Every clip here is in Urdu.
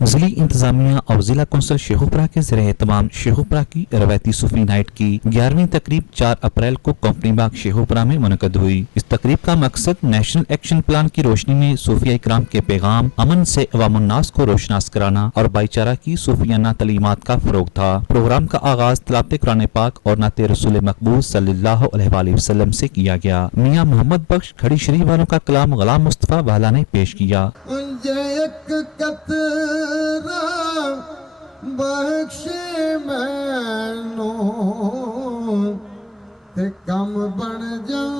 ضلعی انتظامیہ اور ضلع کونسل شیخوپورہ کے زیر اہتمام شیخوپورہ کی روایتی صوفی نائٹ کی 11ویں تقریب 4 اپریل کو کمپنی باغ شیخوپورہ میں منعقد ہوئی۔ اس تقریب کا مقصد نیشنل ایکشن پلان کی روشنی میں صوفیہ اکرام کے پیغام، امن سے عوام الناس کو روشناس کرانا اور بھائی چارہ کی صوفیانہ تعلیمات کا فروغ تھا۔ پروگرام کا آغاز تلاوت قرآن پاک اور نعت رسول مقبول صلی اللہ علیہ وآلہ وسلم سے کیا گیا۔ میاں محمد بخش کھڑی شریف والوں کا کلام غلام مصطفیٰ والا نے پیش کیا۔ بخشے مینوں تے کم بن جاندا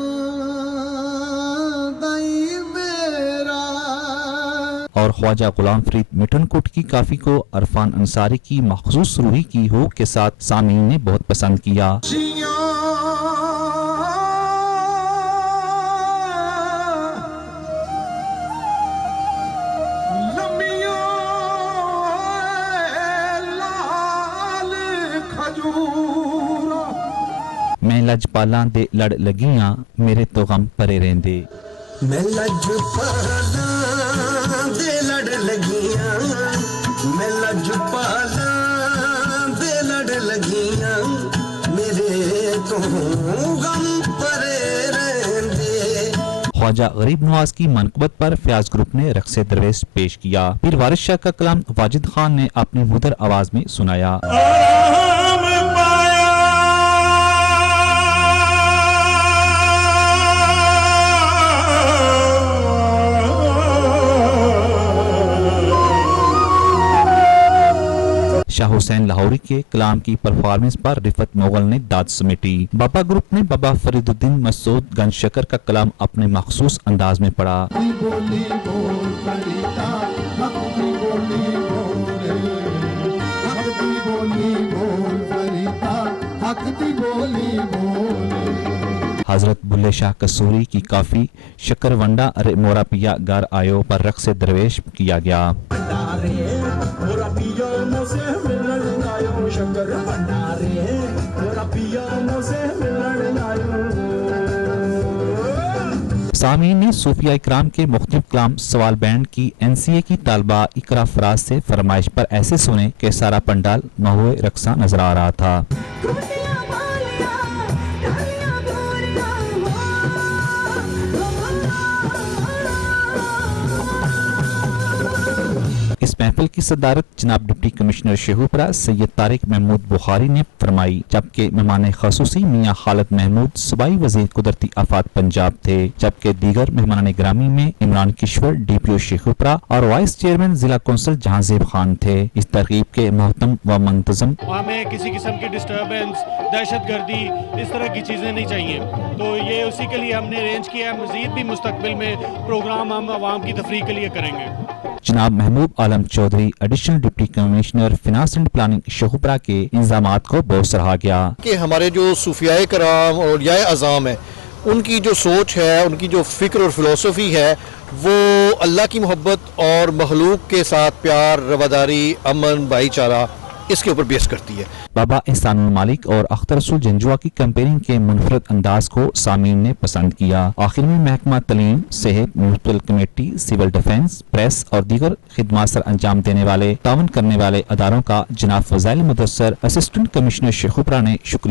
ای میرا۔ اور خواجہ غلام فرید مٹن کوٹ کی کافی کو عرفان انصاری کی مخصوص روحی کی ہو کے ساتھ سامعین نے بہت پسند کیا۔ میں لجپالاں دے لڑ لگیاں میرے تو غم پرے رہندے۔ میں لجپالاں دے لڑ لگیاں، میں لجپالاں دے لڑ لگیاں میرے تو غم پرے رہندے۔ خواجہ غریب نواز کی منقبت پر فیاض گروپ نے رقص درویش پیش کیا۔ پھر وارث شاہ کا کلام واجد خان نے اپنی مدر آواز میں سنایا۔ شاہ حسین لاہوری کے کلام کی پرفارمنس پر رفت مغل نے داد سمیٹی۔ بابا گروپ نے بابا فرید الدین مسعود گنج شکر کا کلام اپنے مخصوص انداز میں پڑھا۔ حضرت بلے شاہ کسوری کی کافی شکر ونڈا ارے مورا پیا گار آیو پر رقص درویش کیا گیا۔ سامعین نے صوفیہ اکرام کے مختلف کلام سوال بینڈ کی NCA کی طالبہ اقرا فراز سے فرمائش پر ایسے سنے کہ سارا پنڈال مہوئے رقصاں نظر آ رہا تھا۔ اس محفل کی صدارت جناب ڈپٹی کمشنر شیخوپورہ سید طارق محمود بخاری نے فرمائی، جبکہ مہمان خصوصی میاں خالد محمود صوبائی وزیر قدرتی آفات پنجاب تھے، جبکہ دیگر مہمانان گرامی میں عمران کشور DPO شیخوپورہ اور وائس چیئرمین ضلع کونسل جہاں زیب خان تھے۔ اس ترغیب کے محتم و منتظم ہمیں کسی قسم کی ڈسٹربنس، دہشت گردی اس طرح کی چیزیں نہیں چاہیے، تو یہ اسی کے لیے ہم نے ارینج کیا ہے۔ مزید بھی مستقبل میں پروگرام ہم عوام کی تفریح کے لیے کریں گے۔ جناب Mehboob Alam Chaudhry additional deputy commissioner finance and planning Sheikhupura کے انضامات کو بہت سراہا گیا کہ ہمارے جو صوفیاء کرام اور اولیاء اعظام ہیں، ان کی جو سوچ ہے، ان کی جو فکر اور فلسفی ہے، وہ اللہ کی محبت اور مخلوق کے ساتھ پیار، رواداری، امن، بھائی چارہ اس کے اوپر بیس کرتی ہے۔ بابا احسان المالک اور اختر رسول جنجوا کی کیمپیننگ کے منفرد انداز کو سامعین نے پسند کیا۔ آخر میں محکمہ تعلیم، صحت، municipal committee, civil defence, press اور دیگر خدمات سر انجام دینے والے تعاون کرنے والے اداروں کا جناب فضائل مدثر اسسٹنٹ کمشنر شیخوپورہ نے شکریہ